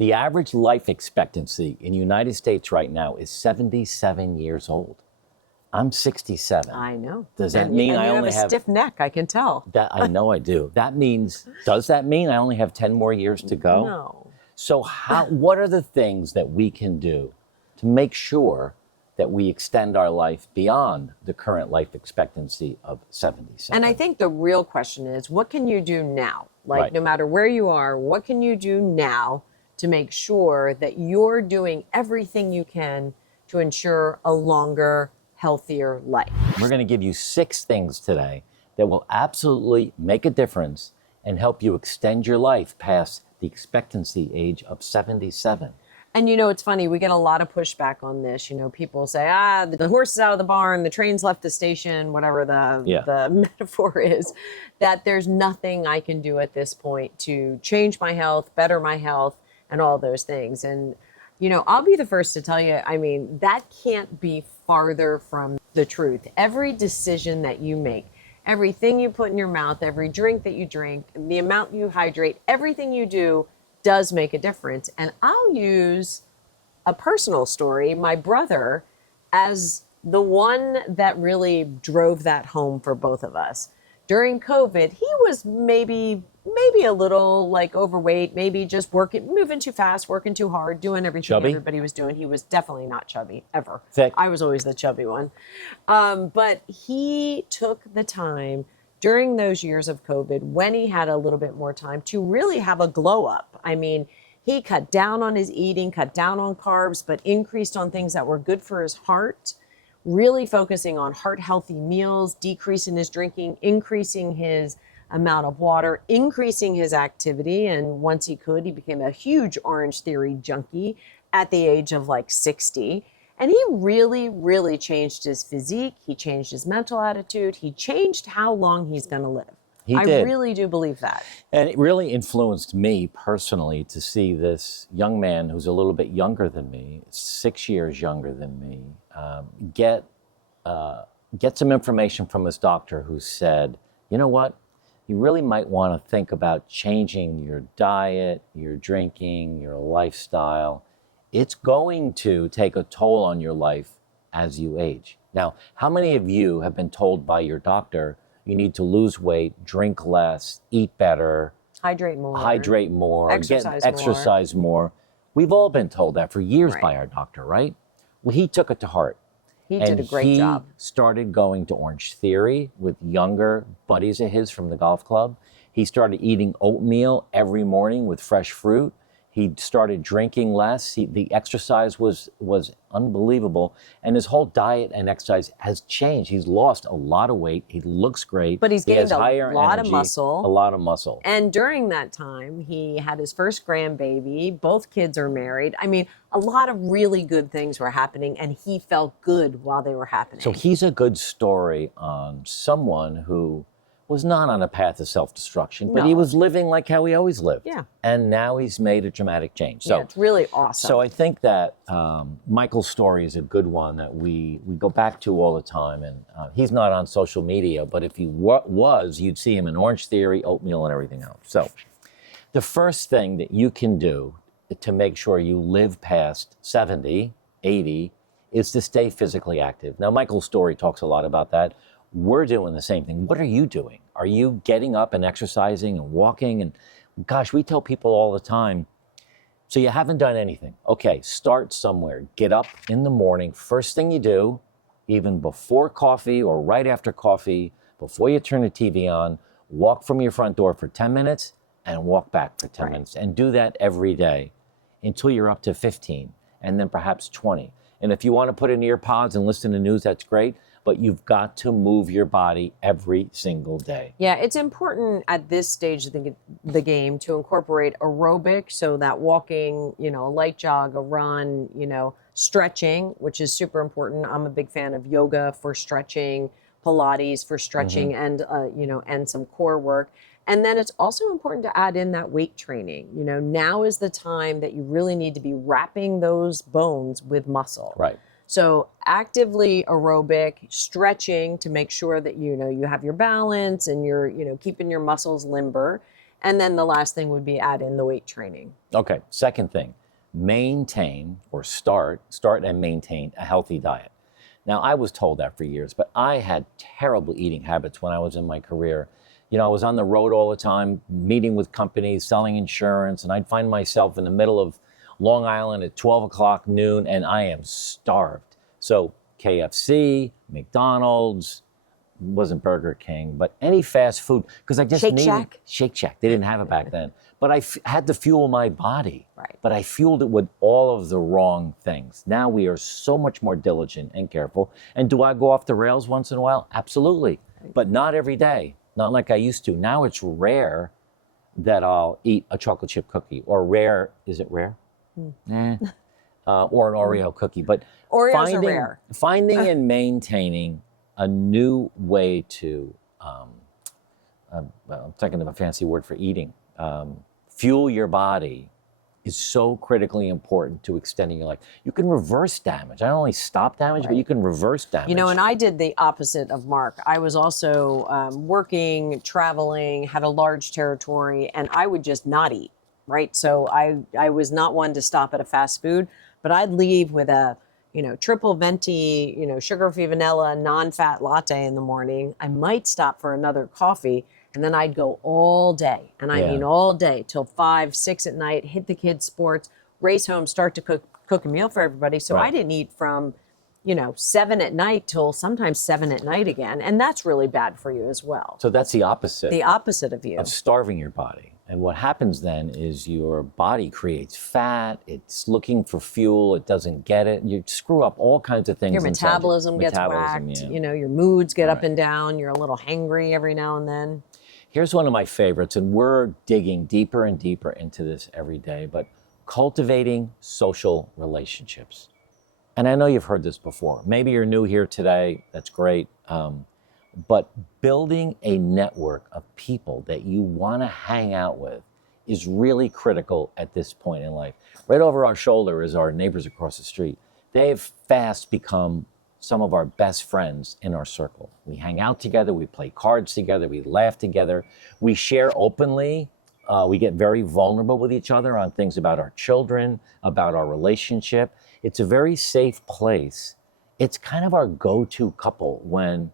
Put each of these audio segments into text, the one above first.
The average life expectancy in the United States right now is 77 years old. I'm 67. I know. Does that mean I only have a stiff neck? I can tell. That I know I do. Does that mean I only have 10 more years to go? No. So what are the things that we can do to make sure that we extend our life beyond the current life expectancy of 77? And I think the real question is, what can you do now? Like, Right. no matter where you are, what can you do now to make sure that you're doing everything you can to ensure a longer, healthier life? We're going to give you 6 things today that will absolutely make a difference and help you extend your life past the expectancy age of 77. And it's funny, we get a lot of pushback on this. People say, the horse is out of the barn, the train's left the station, whatever the metaphor is, that there's nothing I can do at this point to change my health, better my health, and all those things. And, I'll be the first to tell you, that can't be farther from the truth. Every decision that you make, everything you put in your mouth, every drink that you drink, the amount you hydrate, everything you do does make a difference. And I'll use a personal story, my brother, as the one that really drove that home for both of us. During COVID, he was maybe a little like overweight, maybe just moving too fast, working too hard, doing everything Chubby? Everybody was doing. He was definitely not chubby, ever. Thick? I was always the chubby one. But he took the time during those years of COVID, when he had a little bit more time, to really have a glow up. He cut down on his eating, cut down on carbs, but increased on things that were good for his heart, really focusing on heart-healthy meals, decreasing his drinking, increasing his amount of water, increasing his activity. And once he could, he became a huge Orange Theory junkie at the age of 60. And he really, really changed his physique. He changed his mental attitude. He changed how long he's going to live. He did. I really do believe that. And it really influenced me personally to see this young man who's a little bit younger than me, 6 years younger than me, get some information from his doctor who said, you know what? You really might want to think about changing your diet, your drinking, your lifestyle. It's going to take a toll on your life as you age. Now, how many of you have been told by your doctor you need to lose weight, drink less, eat better, hydrate more, exercise more? We've all been told that for years by our doctor, right? Well, he took it to heart. He did a great job. He started going to Orange Theory with younger buddies of his from the golf club. He started eating oatmeal every morning with fresh fruit. He started drinking less. The exercise was unbelievable. And his whole diet and exercise has changed. He's lost a lot of weight. He looks great. But he's gained a lot energy, of muscle. A lot of muscle. And during that time, he had his first grandbaby. Both kids are married. A lot of really good things were happening, and he felt good while they were happening. So he's a good story on someone who was not on a path of self-destruction, but he was living like how he always lived. Yeah. And now he's made a dramatic change. So it's really awesome. So I think that Michael's story is a good one that we go back to all the time. And he's not on social media, but if he was, you'd see him in Orange Theory, oatmeal, and everything else. So the first thing that you can do to make sure you live past 70, 80, is to stay physically active. Now, Michael's story talks a lot about that. We're doing the same thing. What are you doing? Are you getting up and exercising and walking? And gosh, we tell people all the time, so you haven't done anything. Okay, start somewhere. Get up in the morning. First thing you do, even before coffee or right after coffee, before you turn the TV on, walk from your front door for 10 minutes and walk back for 10 minutes. And do that every day until you're up to 15 and then perhaps 20. And if you want to put in ear pods and listen to news, that's great. But you've got to move your body every single day. Yeah, it's important at this stage of the game to incorporate aerobic, so that walking, a light jog, a run, stretching, which is super important. I'm a big fan of yoga for stretching, Pilates for stretching, and some core work. And then it's also important to add in that weight training. Now is the time that you really need to be wrapping those bones with muscle. Right. So actively aerobic, stretching to make sure that you have your balance and you're keeping your muscles limber. And then the last thing would be add in the weight training. Okay, second thing, maintain or start and maintain a healthy diet. Now, I was told that for years, but I had terrible eating habits when I was in my career. You know, I was on the road all the time, meeting with companies, selling insurance, and I'd find myself in the middle of Long Island at 12 o'clock noon, and I am starved. So KFC, McDonald's, wasn't Burger King, but any fast food, because I just needed Shake Shack. They didn't have it back then. But I had to fuel my body. Right. But I fueled it with all of the wrong things. Now we are so much more diligent and careful. And do I go off the rails once in a while? Absolutely. But not every day. Not like I used to. Now it's rare that I'll eat a chocolate chip cookie, or rare, is it rare? Or an Oreo cookie. But Oreos are rare. Finding and maintaining a new way to, I'm thinking of a fancy word for eating, fuel your body is so critically important to extending your life. You can reverse damage. Not only stop damage, but you can reverse damage. You know, and I did the opposite of Mark. I was also working, traveling, had a large territory, and I would just not eat, right? So I was not one to stop at a fast food, but I'd leave with a, you know, triple venti, you know, sugar-free vanilla, non-fat latte in the morning. I might stop for another coffee, and then I'd go all day. And I mean all day till 5, 6 at night, hit the kids' sports, race home, start to cook a meal for everybody. So I didn't eat from, you know, 7 at night till sometimes 7 at night again. And that's really bad for you as well. So that's the opposite. The opposite of you. Of starving your body. And what happens then is your body creates fat, it's looking for fuel, it doesn't get it. You screw up all kinds of things. Your metabolism gets whacked, you know, your moods get up and down, you're a little hangry every now and then. Here's one of my favorites, and we're digging deeper and deeper into this every day, but cultivating social relationships. And I know you've heard this before. Maybe you're new here today, that's great. But building a network of people that you want to hang out with is really critical at this point in life. Right over our shoulder is our neighbors across the street. They've fast become some of our best friends in our circle. We hang out together, we play cards together, we laugh together, we share openly, we get very vulnerable with each other on things about our children, about our relationship. It's a very safe place. It's kind of our go-to couple when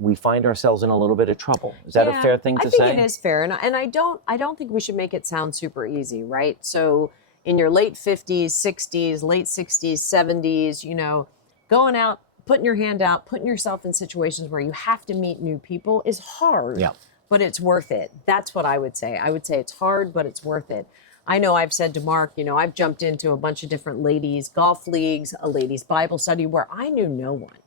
we find ourselves in a little bit of trouble. Is that a fair thing to say? I think it is fair. And I don't think we should make it sound super easy, right? So in your late 50s, 60s, late 60s, 70s, you know, going out, putting your hand out, putting yourself in situations where you have to meet new people is hard, but it's worth it. That's what I would say. I would say it's hard, but it's worth it. I know I've said to Mark, you know, I've jumped into a bunch of different ladies' golf leagues, a ladies' Bible study where I knew no one.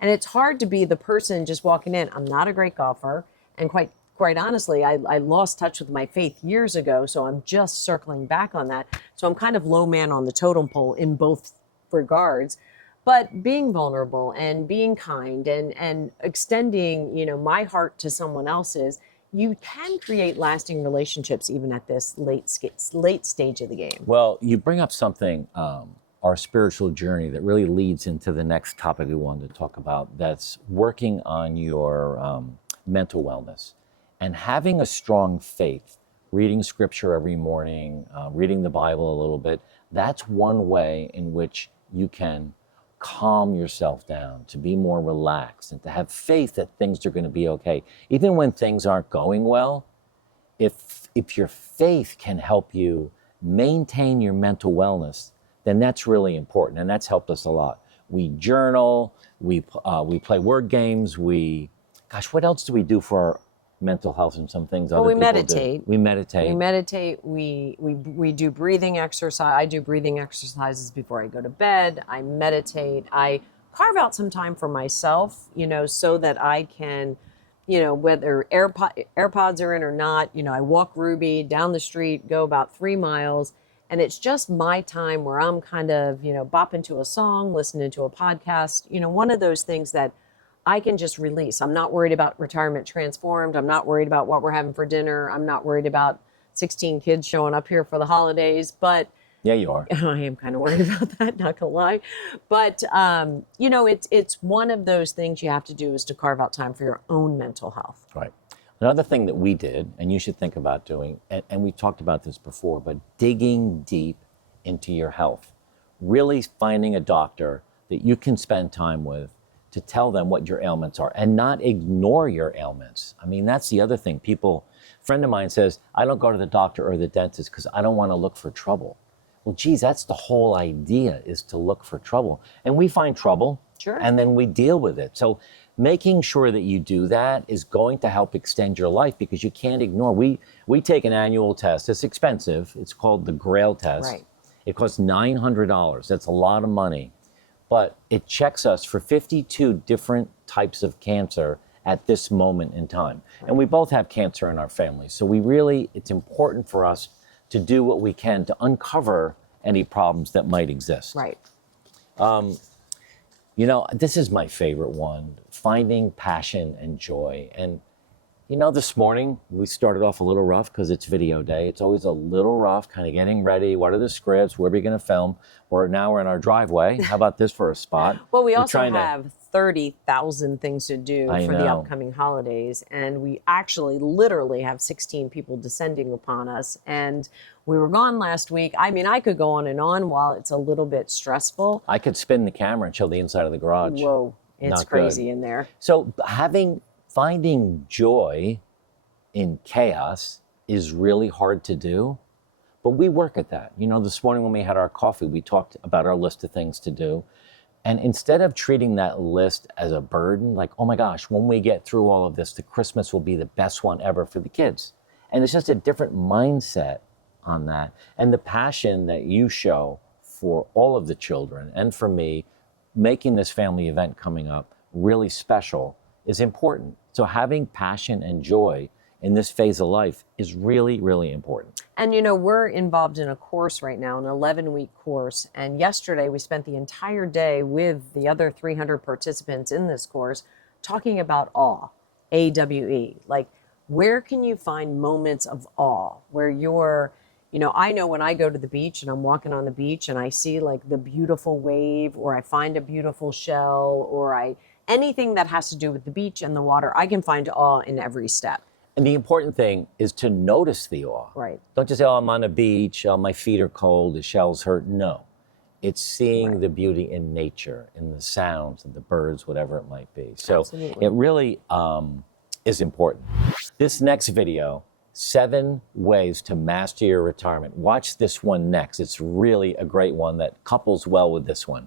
And it's hard to be the person just walking in. I'm not a great golfer. And quite honestly, I lost touch with my faith years ago. So I'm just circling back on that. So I'm kind of low man on the totem pole in both regards. But being vulnerable and being kind and extending, you know, my heart to someone else's, you can create lasting relationships even at this late stage of the game. Well, you bring up something, our spiritual journey, that really leads into the next topic we wanted to talk about. That's working on your mental wellness and having a strong faith, reading scripture every morning, reading the Bible a little bit. That's one way in which you can calm yourself down, to be more relaxed and to have faith that things are going to be okay. Even when things aren't going well, if your faith can help you maintain your mental wellness, then that's really important, and that's helped us a lot. We journal, we play word games, what else do we do for our mental health and some things other people meditate. do? We meditate. We meditate. We do breathing exercise. I do breathing exercises before I go to bed. I meditate. I carve out some time for myself, you know, so that I can, you know, whether AirPods are in or not, you know, I walk Ruby down the street, go about 3 miles. And it's just my time where I'm kind of, you know, bopping to a song, listening to a podcast, you know, one of those things that I can just release. I'm not worried about retirement transformed. I'm not worried about what we're having for dinner. I'm not worried about 16 kids showing up here for the holidays. But yeah, you are. I am kind of worried about that, not gonna lie. But, you know, it's one of those things you have to do is to carve out time for your own mental health. Right. Another thing that we did, and you should think about doing, and we talked about this before, but digging deep into your health. Really finding a doctor that you can spend time with to tell them what your ailments are and not ignore your ailments. I mean, that's the other thing. A friend of mine says, I don't go to the doctor or the dentist because I don't want to look for trouble. Well, geez, that's the whole idea, is to look for trouble. And we find trouble, Sure. and then we deal with it. So making sure that you do that is going to help extend your life, because you can't ignore. We take an annual test. It's expensive. It's called the Grail test. Right. It costs $900. That's a lot of money. But it checks us for 52 different types of cancer at this moment in time. Right. And we both have cancer in our family. So it's important for us to do what we can to uncover any problems that might exist. Right. You know, this is my favorite one, finding passion and joy. And, you know, this morning we started off a little rough because it's video day. It's always a little rough, kind of getting ready. What are the scripts? Where are we going to film? Now we're in our driveway. How about this for a spot? Well, we also have 30,000 things to do for the upcoming holidays. And we actually literally have 16 people descending upon us. And we were gone last week. I mean, I could go on and on while it's a little bit stressful. I could spin the camera and show the inside of the garage. Whoa, it's crazy in there. So finding joy in chaos is really hard to do, but we work at that. You know, this morning when we had our coffee, we talked about our list of things to do. And instead of treating that list as a burden, like, oh my gosh, when we get through all of this, the Christmas will be the best one ever for the kids. And it's just a different mindset on that. And the passion that you show for all of the children and for me, making this family event coming up really special is important. So having passion and joy in this phase of life is really, really important. And you know, we're involved in a course right now, an 11-week course. And yesterday we spent the entire day with the other 300 participants in this course talking about awe, AWE. Like, where can you find moments of awe where you're, you know, I know when I go to the beach and I'm walking on the beach and I see like the beautiful wave, or I find a beautiful shell, or anything that has to do with the beach and the water, I can find awe in every step. And the important thing is to notice the awe. Right. Don't just say, oh, I'm on a beach, oh, my feet are cold, the shell's hurt. No. It's seeing the beauty in nature, in the sounds, and the birds, whatever it might be. So Absolutely. It really is important. This next video, 7 ways to master your retirement. Watch this one next. It's really a great one that couples well with this one.